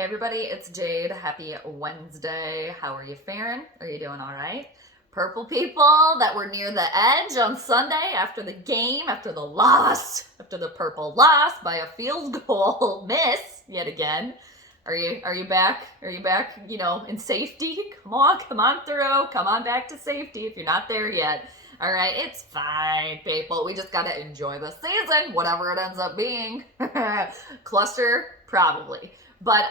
Hey everybody, it's Jade. Happy Wednesday. How are you faring? Are you doing all right? Purple people that were near the edge on Sunday after the game, after the loss, after the purple loss by a field goal miss yet again. Are you back? Are you back, in safety? Come on through. Come on back to safety if you're not there yet. All right, it's fine, people. We just gotta enjoy the season, whatever it ends up being. Cluster, probably. But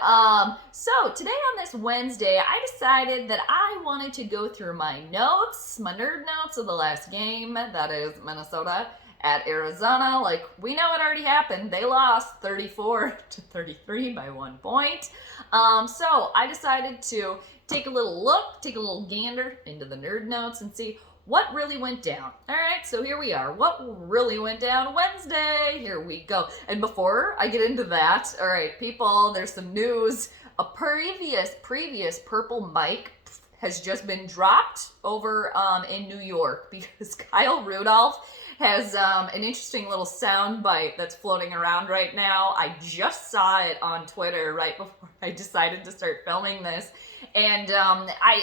so today on this Wednesday, I decided that I wanted to go through my notes, my nerd notes of the last game. That is Minnesota at Arizona. Like, we know it already happened. They lost 34-33 by 1 point. So I decided to take a little look, take a little gander into the nerd notes and see what really went down. All right, so here we are. What really went down Wednesday? Here we go. And before I get into that, all right, people, there's some news. A previous purple mic has just been dropped over in New York because Kyle Rudolph has an interesting little sound bite that's floating around right now. I just saw it on Twitter right before I decided to start filming this. And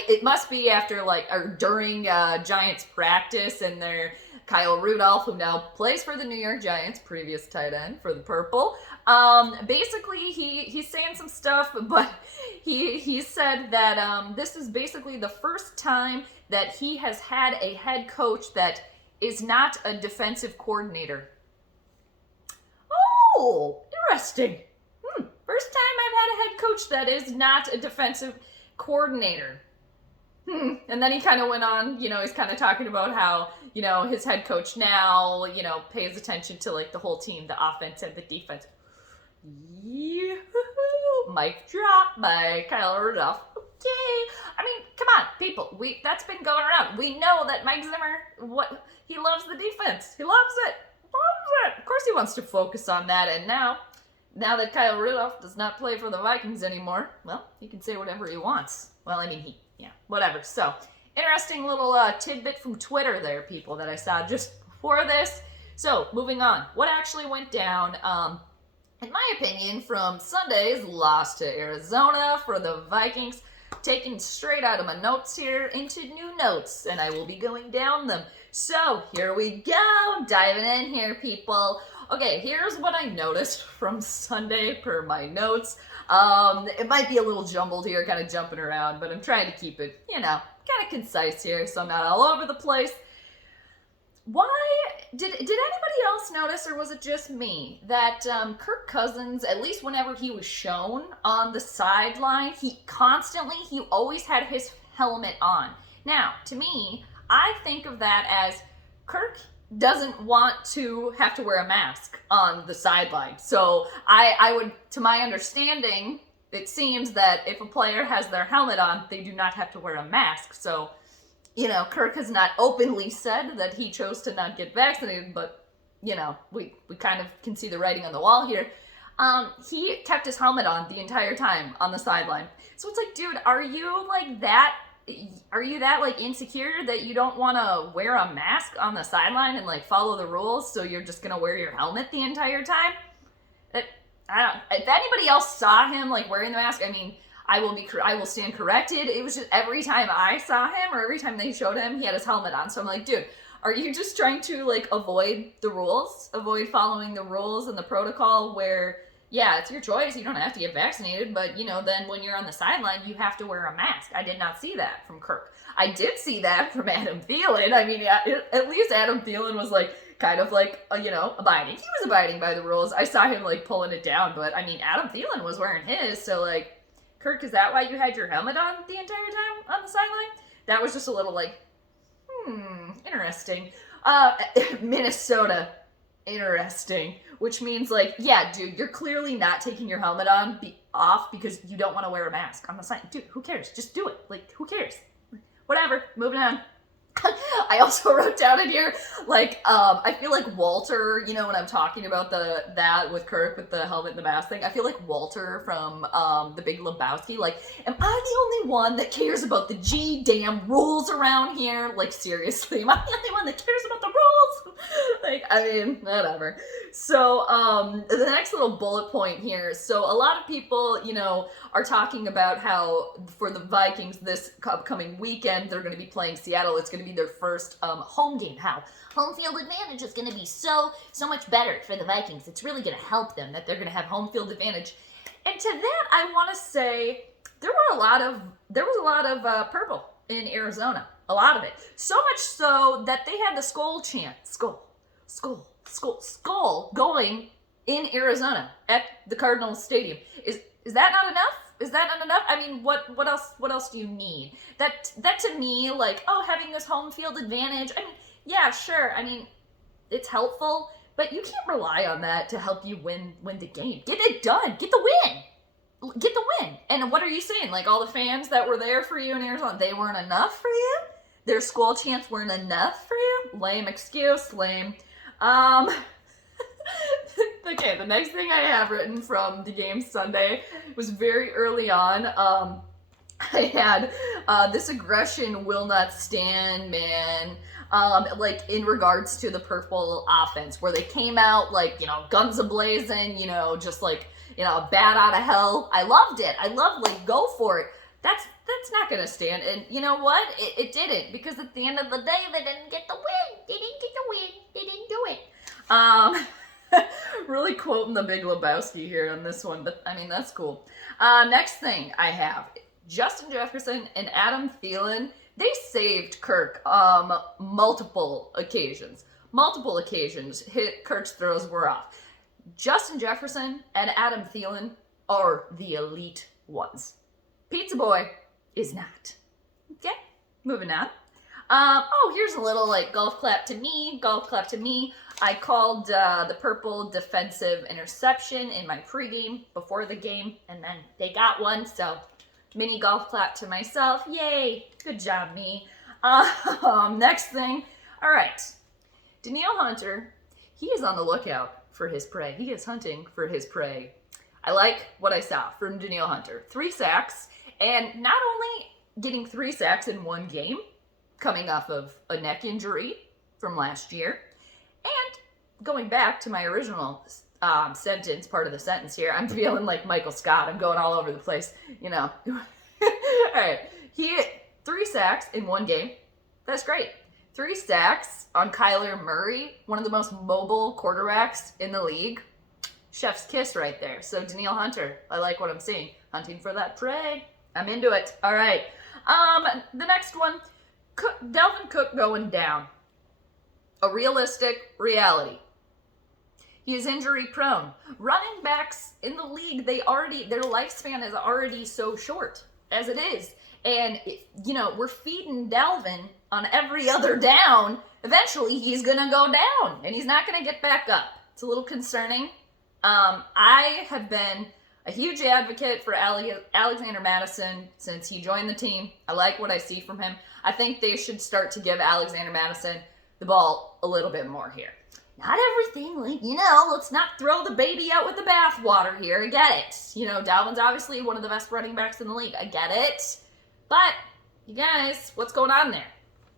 it must be after or during Giants practice, and their Kyle Rudolph, who now plays for the New York Giants, previous tight end for the Purple. Basically, he's saying some stuff, but he said that this is basically the first time that he has had a head coach that is not a defensive coordinator. Oh, interesting. First time I've had a head coach that is not a defensive coordinator. And then he kind of went on, he's kind of talking about how, his head coach now, pays attention to the whole team, the offense and the defense. Yoo-hoo-hoo. Mic drop by Kyle Rudolph. Okay. I mean, come on, people. That's been going around. We know that Mike Zimmer, he loves the defense. He loves it. Of course he wants to focus on that. And now that Kyle Rudolph does not play for the Vikings anymore, well, he can say whatever he wants. Well, I mean, whatever. So, interesting little tidbit from Twitter there, people, that I saw just before this. So, moving on. What actually went down, in my opinion, from Sunday's loss to Arizona for the Vikings, taken straight out of my notes here into new notes, and I will be going down them. So, here we go. Diving in here, people. Okay, here's what I noticed from Sunday per my notes. It might be a little jumbled here, kind of jumping around, but I'm trying to keep it, kind of concise here so I'm not all over the place. Why did anybody else notice, or was it just me, that Kirk Cousins, at least whenever he was shown on the sideline, he always had his helmet on. Now, to me, I think of that as Kirk doesn't want to have to wear a mask on the sideline. So I would, to my understanding, it seems that if a player has their helmet on, they do not have to wear a mask. So, Kirk has not openly said that he chose to not get vaccinated, but, we kind of can see the writing on the wall here. He kept his helmet on the entire time on the sideline. So it's like, dude, are you that insecure that you don't want to wear a mask on the sideline and follow the rules, so you're just gonna wear your helmet the entire time? If anybody else saw him wearing the mask, I mean, I will stand corrected. It was just every time I saw him, or every time they showed him, he had his helmet on. So I'm like, dude, are you just trying to avoid the rules, avoid following the rules and the protocol where, yeah, it's your choice, you don't have to get vaccinated, but then when you're on the sideline, you have to wear a mask? I did not see that from Kirk. I did see that from Adam Thielen. I mean, at least Adam Thielen was abiding. He was abiding by the rules. I saw him pulling it down, but I mean, Adam Thielen was wearing his. So Kirk, is that why you had your helmet on the entire time on the sideline? That was just a little interesting. Minnesota, interesting. Which means yeah, dude, you're clearly not taking your helmet off because you don't want to wear a mask on the side. Dude, who cares? Just do it. Who cares? Whatever. Moving on. I also wrote down in here, like, I feel like Walter, you know, when I'm talking about that with Kirk with the helmet and the mask thing, I feel like Walter from The Big Lebowski. Like, am I the only one that cares about the damn rules around here? Like, seriously, am I the only one that cares about the rules? Like, I mean, whatever. So, the next little bullet point here. So, a lot of people, you know, are talking about how for the Vikings this upcoming weekend, they're going to be playing Seattle. It's going to be their first home game. How home field advantage is going to be so much better for the Vikings. It's really going to help them that they're going to have home field advantage. And to that, I want to say there was a lot of purple in Arizona. A lot of it. So much so that they had the skull chant, skull, skull, skull, skull, going in Arizona at the Cardinals stadium. Is that not enough? Is that not enough? I mean, what else do you need? That to me, like, oh, having this home field advantage, I mean, yeah, sure. I mean, it's helpful, but you can't rely on that to help you win the game. Get it done. Get the win. Get the win. And what are you saying? Like, all the fans that were there for you in Arizona, they weren't enough for you? Their skull chants weren't enough for you? Lame excuse, lame. Okay, the next thing I have written from the game Sunday was very early on. I had this aggression will not stand, man. Like in regards to the purple offense, where they came out like, you know, guns a-blazing, you know, just like, you know, bat out of hell. I loved it. I love, like, go for it. That's not gonna stand. And you know what? It didn't, because at the end of the day, they didn't get the win. They didn't get the win. They didn't do it. Really quoting The Big Lebowski here on this one, but I mean, that's cool. Next thing I have, Justin Jefferson and Adam Thielen, they saved Kirk multiple occasions. Kirk's throws were off. Justin Jefferson and Adam Thielen are the elite ones. Pizza Boy is not. Okay, moving on. Oh, here's a little, like, golf clap to me. I called the purple defensive interception in my pregame before the game, and then they got one, so mini golf clap to myself. Yay, good job, me. Next thing, all right. Danielle Hunter, he is on the lookout for his prey. He is hunting for his prey. I like what I saw from Danielle Hunter. 3 sacks, and not only getting 3 sacks in one game, coming off of a neck injury from last year, and going back to my original part of the sentence here, I'm feeling like Michael Scott. I'm going all over the place, you know. All right, he hit 3 sacks in one game. That's great. 3 sacks on Kyler Murray, one of the most mobile quarterbacks in the league. Chef's kiss right there. So Danielle Hunter, I like what I'm seeing. Hunting for that prey. I'm into it. All right. The next one, Dalvin Cook going down. A realistic reality. He is injury prone. Running backs in the league, their lifespan is already so short as it is. And, you know, we're feeding Dalvin on every other down. Eventually, he's going to go down, and he's not going to get back up. It's a little concerning. I have been a huge advocate for Alexander Mattison since he joined the team. I like what I see from him. I think they should start to give Alexander Mattison the ball a little bit more here. Not everything, like, you know, let's not throw the baby out with the bathwater here. I get it. You know, Dalvin's obviously one of the best running backs in the league. I get it. But, you guys, what's going on there?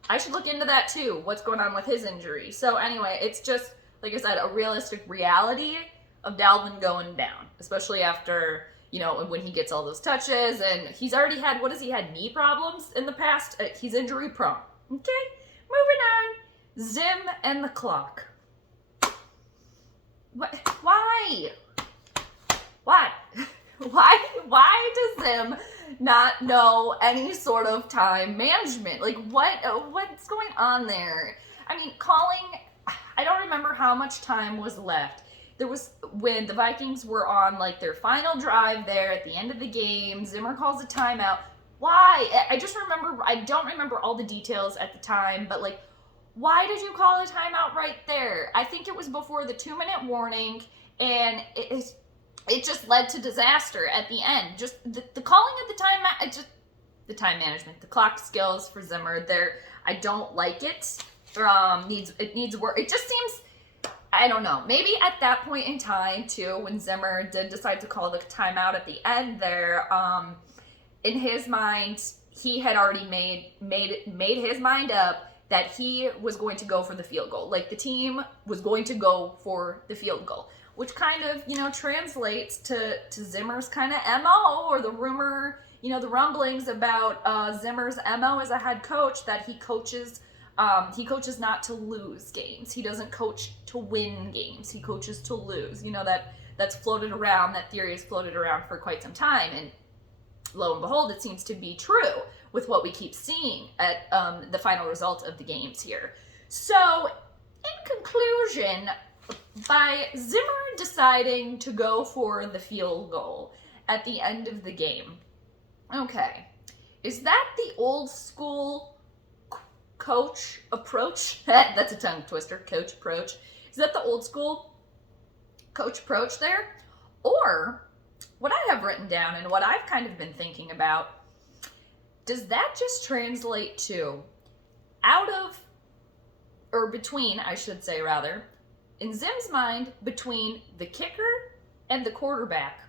I should look into that too. What's going on with his injury? So anyway, it's just, like I said, a realistic reality of Dalvin going down, especially after, you know, when he gets all those touches, and he's already had, knee problems in the past? He's injury prone. Okay, moving on. Zim and the clock. What? Why? Why does Zim not know any sort of time management? Like, what's going on there? I mean, I don't remember how much time was left. There was, when the Vikings were on, like, their final drive there at the end of the game, Zimmer calls a timeout. Why? I don't remember all the details at the time, but, like, why did you call a timeout right there? I think it was before the 2-minute warning, and it just led to disaster at the end. Just the calling of the timeout, the time management, the clock skills for Zimmer, I don't like it. It needs work. It just seems, I don't know. Maybe at that point in time too, when Zimmer did decide to call the timeout at the end there, in his mind, he had already made his mind up that he was going to go for the field goal. Like the team was going to go for the field goal, which kind of, translates to Zimmer's kind of MO, or the rumor, the rumblings about Zimmer's MO as a head coach, that he coaches not to lose games. He doesn't coach to win games. He coaches to lose. That's floated around. That theory has floated around for quite some time. And lo and behold, it seems to be true with what we keep seeing at the final result of the games here. So, in conclusion, by Zimmer deciding to go for the field goal at the end of the game, okay, is that the old school coach approach? That's a tongue twister, coach approach. Is that the old school coach approach there? Or what I have written down and what I've kind of been thinking about, does that just translate to between, I should say rather, in Zim's mind, between the kicker and the quarterback?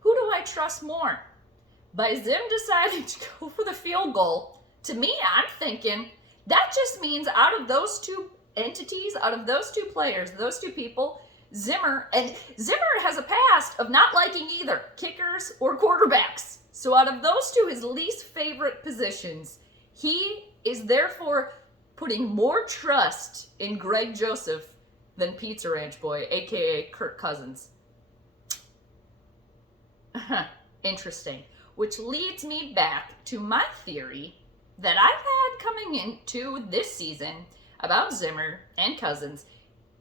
Who do I trust more? By Zim deciding to go for the field goal, to me, I'm thinking that just means out of those two entities, out of those two players, those two people, Zimmer has a past of not liking either kickers or quarterbacks. So out of those two, his least favorite positions, he is therefore putting more trust in Greg Joseph than Pizza Ranch Boy, aka Kirk Cousins. Interesting. Which leads me back to my theory that I've had coming into this season about Zimmer and Cousins.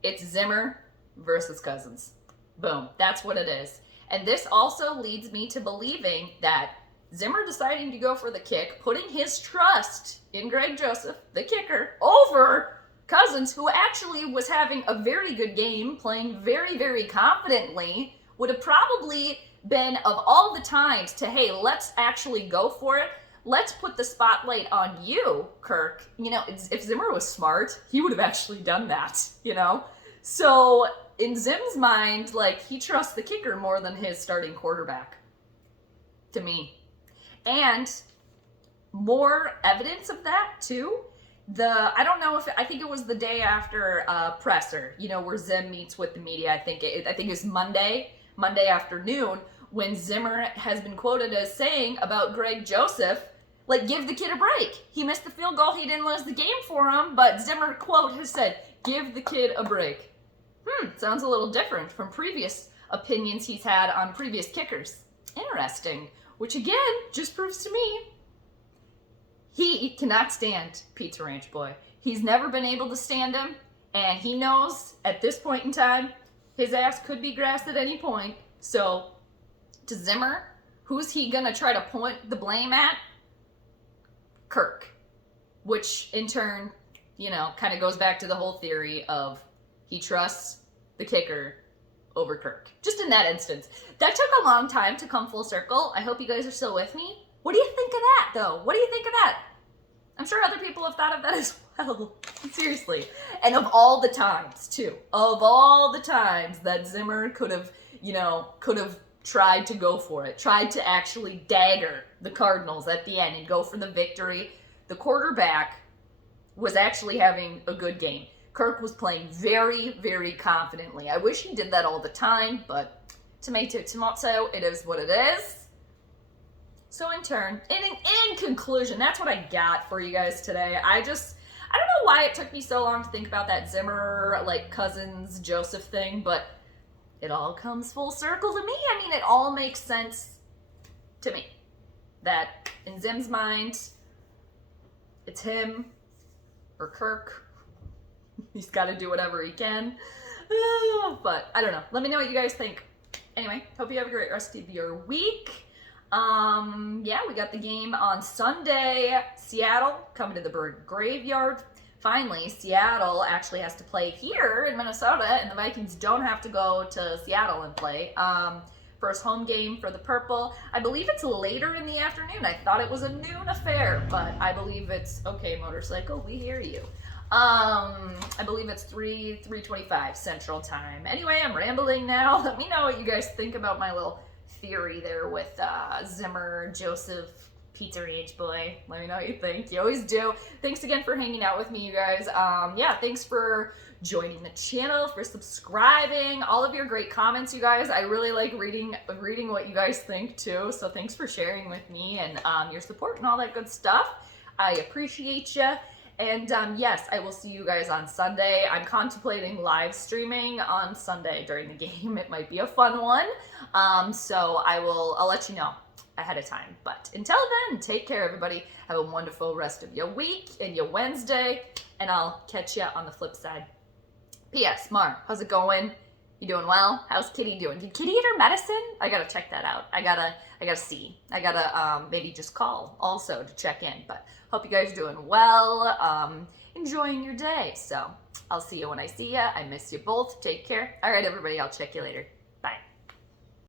It's Zimmer versus Cousins. Boom. That's what it is. And this also leads me to believing that Zimmer deciding to go for the kick, putting his trust in Greg Joseph, the kicker, over Cousins, who actually was having a very good game, playing very, very confidently, would have probably been, of all the times, to, hey, let's actually go for it. Let's put the spotlight on you, Kirk. If Zimmer was smart, he would have actually done that, So in Zim's mind, he trusts the kicker more than his starting quarterback, to me. And more evidence of that, too. I think it was the day after presser, where Zim meets with the media. I think it was Monday afternoon, when Zimmer has been quoted as saying about Greg Joseph, give the kid a break. He missed the field goal. He didn't lose the game for him, but Zimmer, quote, has said, give the kid a break. Sounds a little different from previous opinions he's had on previous kickers. Interesting. Which, again, just proves to me he cannot stand Pizza Ranch Boy. He's never been able to stand him, and he knows at this point in time his ass could be grassed at any point. So, to Zimmer, who's he going to try to point the blame at? Kirk. Which, in turn, kind of goes back to the whole theory of he trusts the kicker over Kirk. Just in that instance. That took a long time to come full circle. I hope you guys are still with me. What do you think of that, though? What do you think of that? I'm sure other people have thought of that as well. Seriously. And of all the times, too. Of all the times that Zimmer could have tried to go for it. Tried to actually dagger the Cardinals at the end and go for the victory. The quarterback was actually having a good game. Kirk was playing very, very confidently. I wish he did that all the time, but tomato, it is what it is. So in conclusion, that's what I got for you guys today. I don't know why it took me so long to think about that Zimmer, Cousins, Joseph thing, but it all comes full circle to me. It all makes sense to me. That in Zim's mind, it's him or Kirk. He's got to do whatever he can. But I don't know. Let me know what you guys think. Anyway, hope you have a great rest of your week. We got the game on Sunday. Seattle coming to the Bird Graveyard. Finally, Seattle actually has to play here in Minnesota, and the Vikings don't have to go to Seattle and play. first home game for the purple. I believe it's later in the afternoon. I thought it was a noon affair, but I believe it's okay, motorcycle, we hear you. I believe it's 3:25 Central Time. Anyway, I'm rambling now. Let me know what you guys think about my little theory there with Zimmer, Joseph, Peter H. boy. Let me know what you think. You always do. Thanks again for hanging out with me, you guys. Yeah, thanks for joining the channel, for subscribing, all of your great comments, you guys. I really like reading what you guys think too. So thanks for sharing with me and your support and all that good stuff. I appreciate you. And yes, I will see you guys on Sunday. I'm contemplating live streaming on Sunday during the game. It might be a fun one. So I'll let you know ahead of time. But until then, take care, everybody. Have a wonderful rest of your week and your Wednesday. And I'll catch you on the flip side. P.S. Mar, how's it going? You doing well? How's Kitty doing? Did Kitty eat her medicine? I gotta check that out. I gotta see. I gotta maybe just call also to check in. But hope you guys are doing well. Enjoying your day. So I'll see you when I see you. I miss you both. Take care. All right, everybody. I'll check you later.